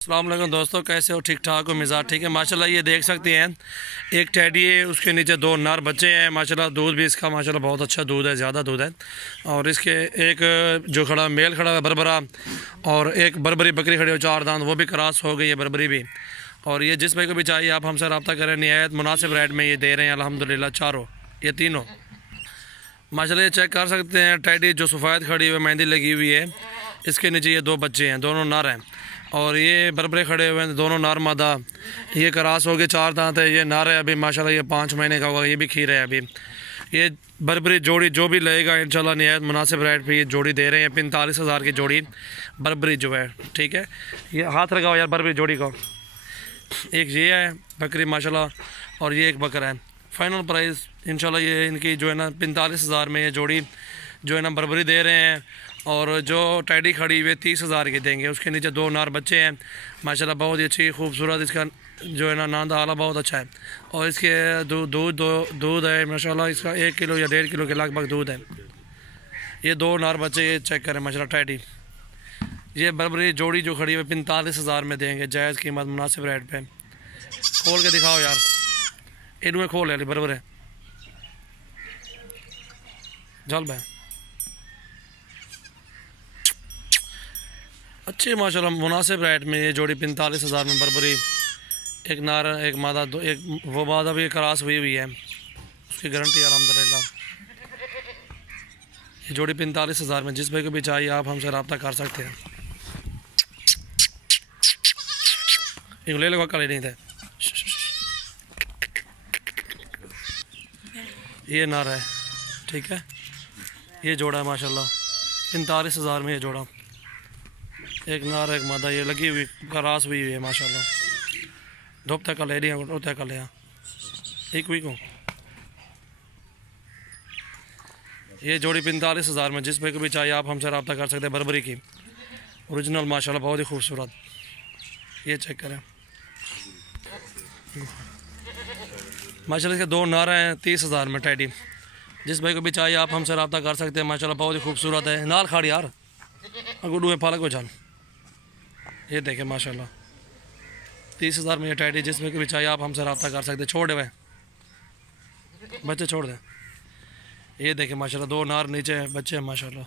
अस्सलाम वालेकुम दोस्तों, कैसे हो? ठीक ठाक हो? मिजाज ठीक है माशाल्लाह। ये देख सकते हैं एक टैडी है, उसके नीचे दो नर बच्चे हैं माशाल्लाह। दूध भी इसका माशाल्लाह बहुत अच्छा दूध है, ज़्यादा दूध है। और इसके एक जो खड़ा मेल खड़ा है बरबरा, और एक बरबरी बकरी खड़ी हो चार दांत, वो भी क्रॉस हो गई है बरबरी भी। और ये जिस भाई को भी चाहिए आप हमसे रब्ता करें, निहायत मुनासिब रेट में ये दे रहे हैं अल्हम्दुलिल्लाह। चारों ये तीनों माशाल्लाह ये चेक कर सकते हैं। टैडी जो सफ़ेद खड़ी हुई मेहंदी लगी हुई है, इसके नीचे ये दो बच्चे हैं, दोनों नर हैं। और ये बरबरे खड़े हुए हैं, दोनों नर मादा। ये क्रॉस हो गए, चार दांत है, ये नर है अभी माशाल्लाह। ये 5 महीने का होगा, ये भी खीर है अभी। ये बरबरी जोड़ी जो भी लेगा इंशाल्लाह निहायत मुनासिब रेट पे ये जोड़ी दे रहे हैं। 45,000 की जोड़ी बरबरी जो है, ठीक है। ये हाथ लगाओ यार बरबरी जोड़ी को। एक ये है बकरी माशाल्लाह, और ये एक बकरा है। फाइनल प्राइस इंशाल्लाह ये इनकी जो है ना 45,000 में ये जोड़ी जो है ना बरबरी दे रहे हैं। और जो टैडी खड़ी हुई 30,000 की देंगे। उसके नीचे दो नार बच्चे हैं माशाल्लाह, बहुत ही अच्छी खूबसूरत। इसका जो है ना नांदा आला बहुत अच्छा है। और इसके दूध है माशाल्लाह, इसका 1 किलो या 1.5 किलो के लगभग दूध है। ये दो नार बच्चे ये चेक करें माशाल्लाह टैडी। ये बरबरी जोड़ी जो खड़ी है 45,000 में देंगे, जायज़ कीमत मुनासिब रेट पे। खोल के दिखाओ यार, इनमें खोल है बरबर है जल भाई। अच्छी माशाल्लाह मुनासिब रेट में ये जोड़ी 45,000 में बरबरी। एक नार एक मादा, दो एक वो मादा भी क्रॉस हुई है, उसकी गारंटी अल्हम्दुलिल्लाह। ये जोड़ी 45,000 में, जिस भाई को भी चाहिए आप हमसे रब्ता कर सकते हैं। ले लो कल नहीं थे। ये नार है, ठीक है। ये जोड़ा है माशाल्लाह 45,000 में ये जोड़ा। एक नार एक मादा, ये लगी हुई क्रॉस हुई है माशाल्लाह। धूप तक ले रही है, तक ले एक वीक हो। ये जोड़ी 45,000 में, जिस पे को भी चाहिए आप हमसे रब्ता कर सकते हैं। बरबरी की ओरिजिनल माशाल्लाह, बहुत ही खूबसूरत। ये चेक करें माशाल्लाह। इसके दो नार हैं 30,000 में टैडी। जिस भाई को भी चाहिए आप हमसे रब्ता कर सकते हैं माशाल्लाह, बहुत ही खूबसूरत है। नाल खाड़ यार गुडू में फालक हो जान। ये देखें माशाल्लाह 30,000 में ये टैडी। जिस भाई को भी चाहिए आप हमसे रब्ता कर सकते हैं। छोड़ दे भाई, बच्चे छोड़ दें। ये देखें माशाल्लाह, दो नार नीचे बच्चे हैं माशाल्लाह।